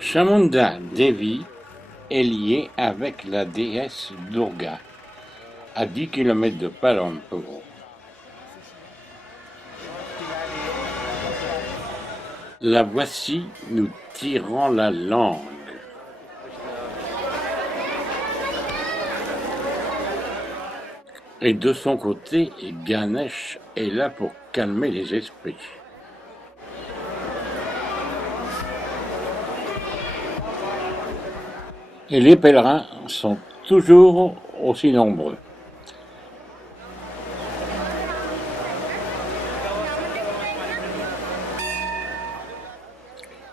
Chamunda Devi est liée avec la déesse Durga, à 10 km de Palampur. La voici nous tirant la langue. Et de son côté, Ganesh est là pour calmer les esprits. Et les pèlerins sont toujours aussi nombreux.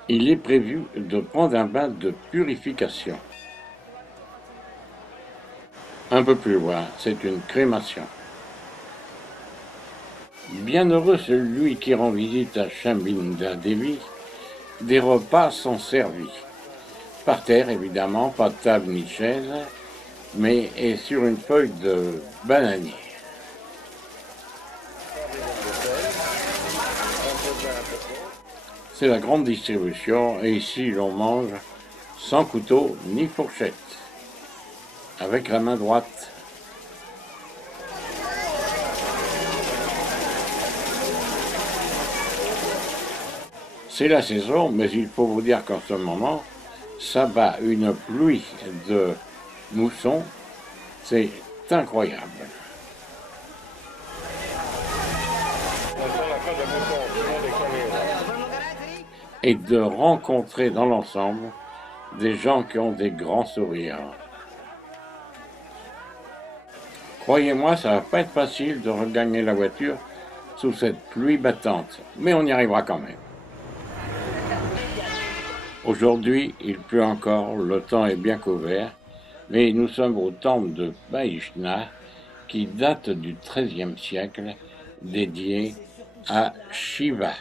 Il est prévu de prendre un bain de purification. Un peu plus loin, c'est une crémation. Bienheureux celui qui rend visite à Chamunda Devi, des repas sont servis. Par terre, évidemment, pas de table ni chaise, mais est sur une feuille de bananier. C'est la grande distribution, et ici l'on mange sans couteau ni fourchette, avec la main droite. C'est la saison, mais il faut vous dire qu'en ce moment, ça bat une pluie de moussons, c'est incroyable. Et de rencontrer dans l'ensemble des gens qui ont des grands sourires. Croyez-moi, ça va pas être facile de regagner la voiture sous cette pluie battante, mais on y arrivera quand même. Aujourd'hui, il pleut encore, le temps est bien couvert, mais nous sommes au temple de Vaishna, qui date du XIIIe siècle, dédié à Shiva.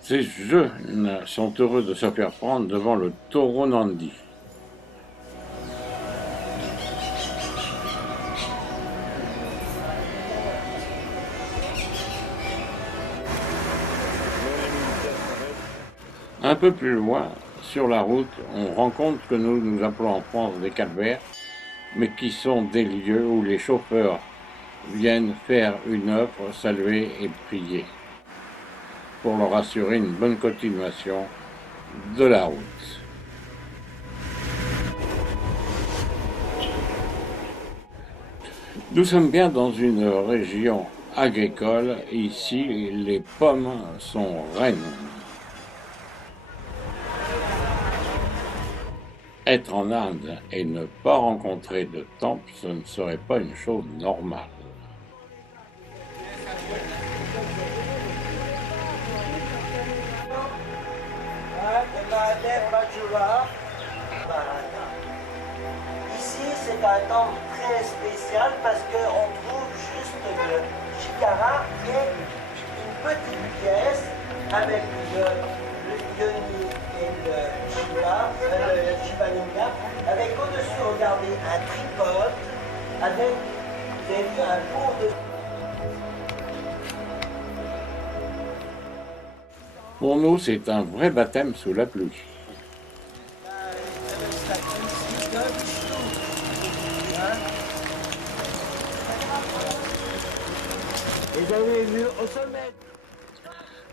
Ces jeunes sont heureux de se faire prendre devant le taureau Nandi. Un peu plus loin, sur la route, on rencontre ce que nous appelons en France des calvaires, mais qui sont des lieux où les chauffeurs viennent faire une œuvre, saluer et prier, pour leur assurer une bonne continuation de la route. Nous sommes bien dans une région agricole. Ici, les pommes sont reines. Être en Inde et ne pas rencontrer de temple, ce ne serait pas une chose normale. Ici, c'est un temple très spécial parce qu'on trouve juste le shikara et une petite pièce avec le yoni et le shivalinga, avec au-dessus, regardez, un tripode avec un pot de... Pour nous, c'est un vrai baptême sous la pluie.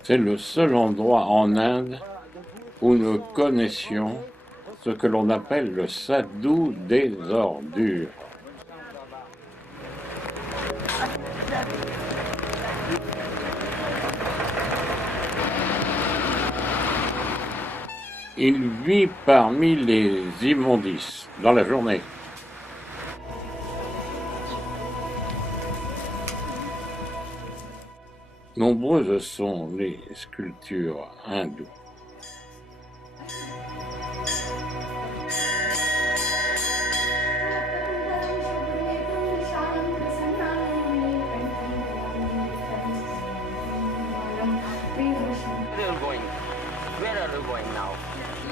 C'est le seul endroit en Inde où nous connaissions ce que l'on appelle le sadhu des ordures. Il vit parmi les immondices dans la journée. Nombreuses sont les sculptures hindoues. Where are you going now?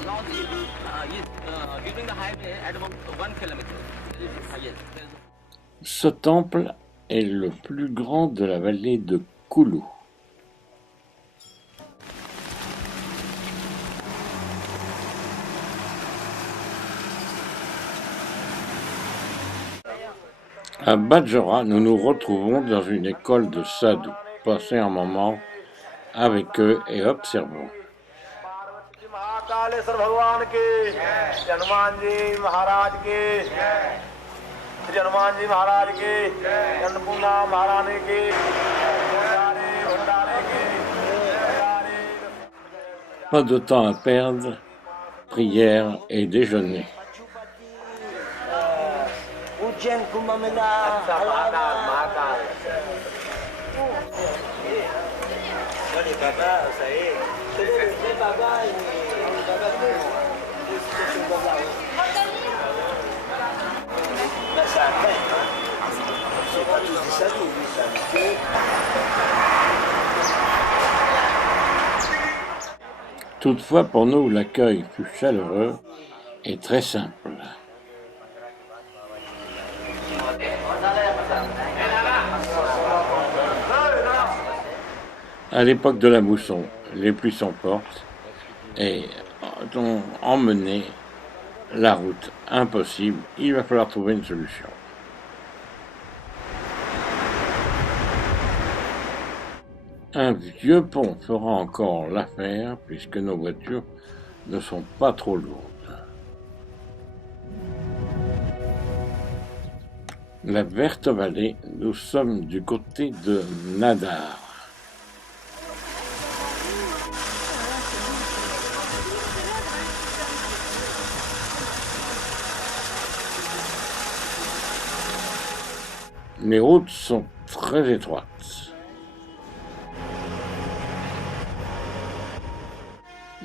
North is during the highway at about 1 kilometer. Yes. Ce temple est le plus grand de la vallée de Kulu. À Badjara, nous nous retrouvons dans une école de sadhus. Passez un moment avec eux et observons. Mahakaleshwar भगवान के हनुमान जी महाराज के श्री हनुमान जी महाराज के अन्नपूर्णा महारानी के भंडारे के Pas de temps à perdre, prière et déjeuner. Ujjain Kumbh Mela, Mahakal les babas, ça y est. Les babas, les babas, ben, c'est un prêtre, hein. C'est pas tous des sadhus, lui, c'est un curé. Toutefois, pour nous, l'accueil fut chaleureux et très simple. À l'époque de la mousson, les pluies sont fortes et ont emmené la route impossible. Il va falloir trouver une solution. Un vieux pont fera encore l'affaire puisque nos voitures ne sont pas trop lourdes. La verte vallée, nous sommes du côté de Nadar. Les routes sont très étroites.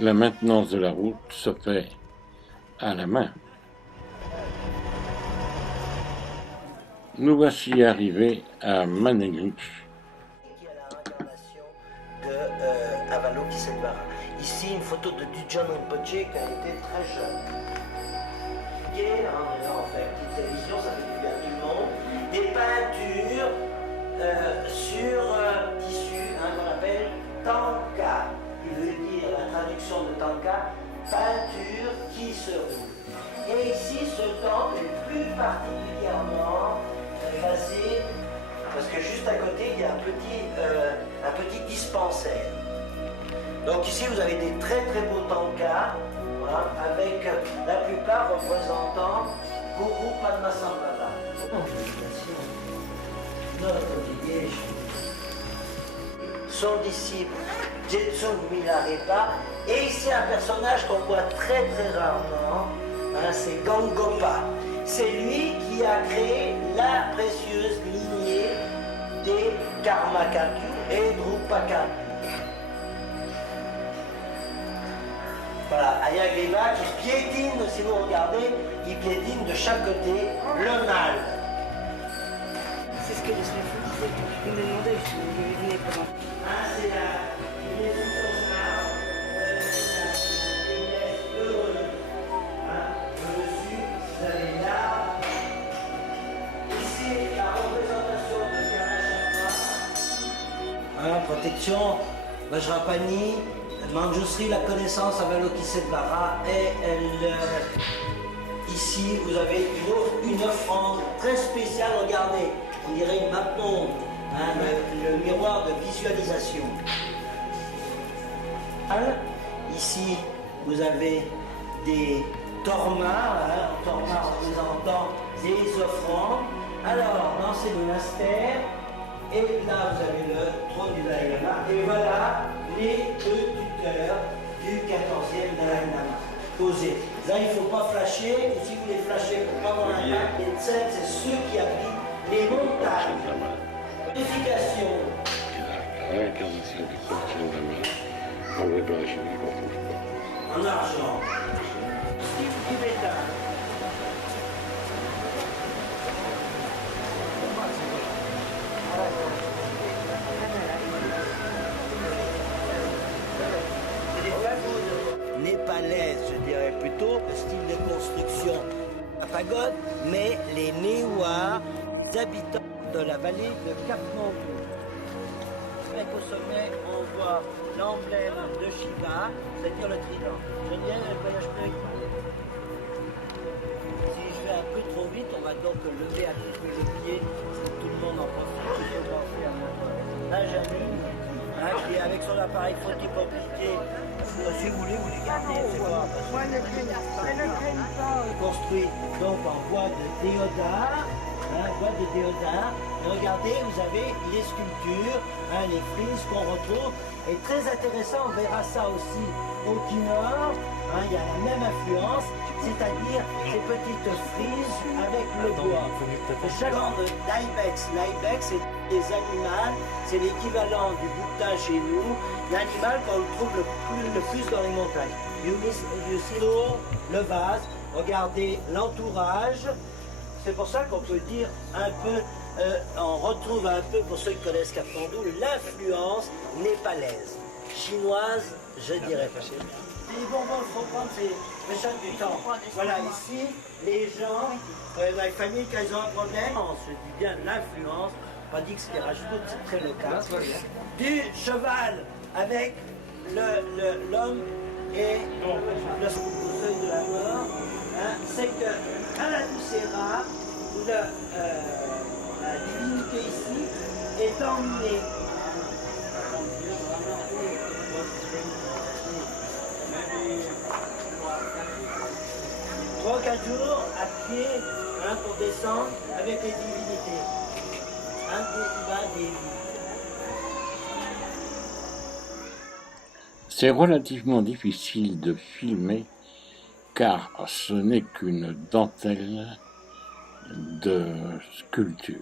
La maintenance de la route se fait à la main. Nous voici arrivés à Manelli. Qui a la révélation de Avalokiteshvara. Ici, une photo de Dudjom Rinpoche qui a été très jeune. Qui est en fait, petite télévision, ça fait du bien à tout le monde. Des peintures sur tissu qu'on appelle tanka, qui veut dire la traduction de tanka, peinture qui se roule. Et ici, ce temple est plus particulièrement basé, parce que juste à côté, il y a un petit dispensaire. Donc ici, vous avez des très très beaux tankas, voilà, avec la plupart représentant Guru Padmasambhava. Notre Digesh, son disciple Jetsun Milarepa, et ici un personnage qu'on voit très très rarement, hein, c'est Gangopa. C'est lui qui a créé la précieuse lignée des Karmakaku et Drupakaku. Voilà, Ayagriva qui piétine, si vous regardez, il piétine de chaque côté le mal. C'est ce que les chefs disaient. Ils me demandaient, je lui venais pendant. Ah, c'est une maison comme ça, heureuse. Au-dessus, vous avez l'arbre. Ici, la représentation de Kamachakra. Protection, Vajrapani, Manjusri, la connaissance Avalokiteshvara, et ici, vous avez une offrande très spéciale, regardez, on dirait une map monde, hein, le miroir de visualisation. Hein, ici, vous avez des tormas, hein, tormas représentant des offrandes. Alors, dans ces monastères, et là, vous avez le trône du Dalai Lama, et voilà les deux tuteurs du 14e Dalai Lama. posé. Là, il ne faut pas flasher. Et si vous voulez flasher pour ne pas avoir l'impact, les Tsen, c'est ceux qui habitent les montagnes. Vérification. L'incarnation du corps de la main, avec la chimie qu'on trouve pas. En argent. Style du métal. Népalaise, je dirais plutôt, style de construction à pagode, mais les Néois, habitants de la vallée de Katmandou. Au sommet, on voit l'emblème de Shiva, c'est-à-dire le trident. Génial, le voyage avec vous. Si je vais un peu trop vite, on va donc lever un petit peu les pieds, pour que tout le monde en profite. Je vais faire Benjamin, qui avec son appareil photocopié, si vous voulez, vous les gardez, c'est pas construit donc en bois de déodar. Bois de déodar. Et regardez, vous avez les sculptures, les frises qu'on retrouve. Et très intéressant, on verra ça aussi au Kinor. Il y a la même influence, c'est-à-dire ces petites frises avec le bois. Le chaland d'ibex. L'ibex, c'est des animaux, c'est l'équivalent du bouquetin chez nous, l'animal qu'on trouve le plus dans les montagnes. Du silo, le vase, regardez l'entourage. C'est pour ça qu'on peut dire un peu, on retrouve un peu, pour ceux qui connaissent Katmandou, l'influence népalaise. Chinoise, je dirais pas. Les bonbons, il faut prendre, c'est le chat du temps. Voilà, ici, les gens, les familles, quand ils ont un problème, on se dit bien l'influence, pas dit que ce qu'ils rajoutent, c'est très local. Du cheval avec l'homme et le seuil de la mort. C'est que à la Doucera, la divinité ici est emmenée. Trois, 4 jours à pied pour descendre avec les divinités. C'est relativement difficile de filmer car ce n'est qu'une dentelle de sculpture.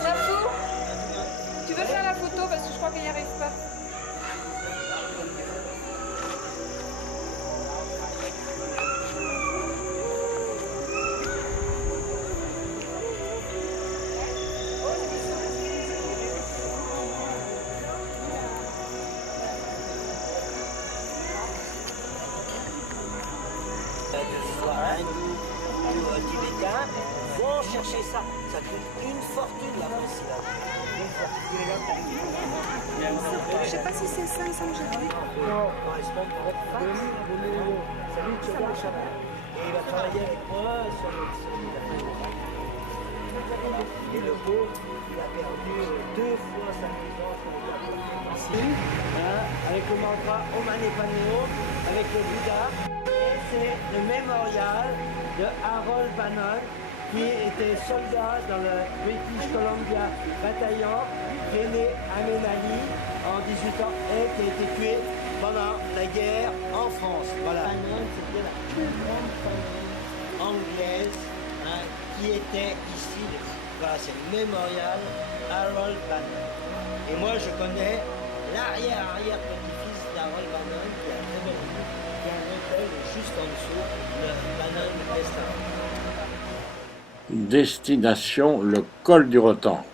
Safou, tu veux faire la photo parce que je crois qu'il n'y arrive pas. Tibétains vont chercher ça. Ça coûte une fortune la voici là. Je sais pas si c'est 500 que j'ai vu. Non, correspond pour votre femme. Salut, tu vas le chaman. Et il va travailler avec moi sur le site. Et le beau, il a perdu 2 fois sa maison ici, avec le mantra Om Mani Padme Hum, avec le Bouddha. Et c'est le mémorial de Harold Bannon, qui était soldat dans le British Columbia Bataillon, qui est né à Menali en 18 ans et qui a été tué pendant la guerre en France. Voilà. Bannon, c'était la plus grande famille anglaise qui était ici. Voilà, c'est le mémorial Harold Bannon. Et moi, je connais l'arrière-petit-fils d'Harold Bannon, qui a très belle vie, qui a un hôtel juste en dessous, le Bannon Restaurant. Destination, le col du Rotang.